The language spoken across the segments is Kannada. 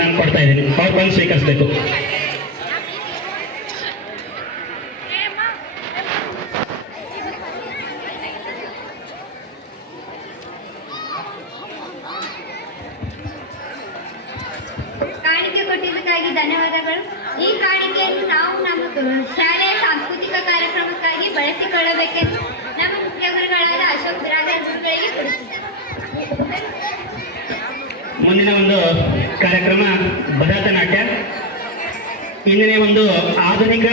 ನಾನು ಕೊಡ್ತಾ ಇದ್ದೀನಿ, ಅವ್ರು ಬಂದು ಸ್ವೀಕರಿಸಬೇಕು. ಕಾಣಿಕೆ ಕೊಟ್ಟಿದ್ದಕ್ಕಾಗಿ ಧನ್ಯವಾದಗಳು. ಈ ಕಾಣಿಕೆಯನ್ನು ನಾವು ನಮ್ಮ ಶಾಲೆಯ ಸಾಂಸ್ಕೃತಿಕ ಕಾರ್ಯಕ್ರಮಕ್ಕಾಗಿ ಬಳಸಿಕೊಳ್ಳಬೇಕೆಂದು ನಮ್ಮ ಮುಖ್ಯ ಗುರುಗಳಾದ ಅಶೋಕ್ ಬಿರಾದರ್ ಗುರುಗಳಿಗೆ ಕೊಡುತ್ತಿದ್ದೇವೆ. ಮುಂದಿನ ಒಂದು ಕಾರ್ಯಕ್ರಮ ಭರತನಾಟ್ಯ. ಇಂದಿನ ಒಂದು ಆಧುನಿಕ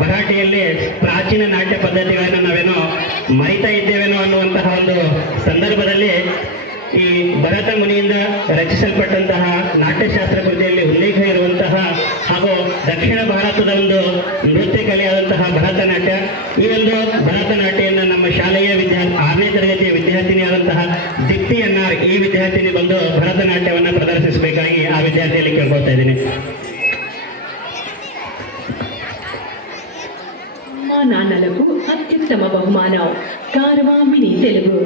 ಭರಾಟೆಯಲ್ಲಿ ಪ್ರಾಚೀನ ನಾಟ್ಯ ಪದ್ಧತಿಗಳನ್ನು ನಾವೇನೋ ಮರಿತಾ ಇದ್ದೇವೇನೋ ಅನ್ನುವಂತಹ ಒಂದು ಸಂದರ್ಭದಲ್ಲಿ ಈ ಭರತ ಮುನಿಯಿಂದ ರಚಿಸಲ್ಪಟ್ಟಂತಹ ನಾಟ್ಯಶಾಸ್ತ್ರ ಕೃತಿಯಲ್ಲಿ ಉಲ್ಲೇಖ ಇರುವಂತಹ ಹಾಗೂ ದಕ್ಷಿಣ ಭಾರತದ ಒಂದು ನೃತ್ಯ ಕಲೆಯಾದಂತಹ ಭರತನಾಟ್ಯ. ಈ ಒಂದು ಭರತನಾಟ್ಯವನ್ನು ನಮ್ಮ ಶಾಲೆಯ 6ನೇ ತರಗತಿಯ ವಿದ್ಯಾರ್ಥಿನಿಯಾದಂತಹ ದೀಪ್ತಿಯನ್ನ ಈ ವಿದ್ಯಾರ್ಥಿನಿ ಬಂದು ಭರತನಾಟ್ಯವನ್ನು ಪ್ರದರ್ಶಿಸಬೇಕಾಗಿ ಆ ವಿದ್ಯಾರ್ಥಿಯಲ್ಲಿ ಕೇಳ್ಕೊಳ್ತಾ ಇದ್ದೀನಿ. ನಾನಲಗೂ ಅತ್ಯುತ್ತಮ ಬಹುಮಾನ ಕಾರವಾಂಬಿನಿ ತೆಲುಗು.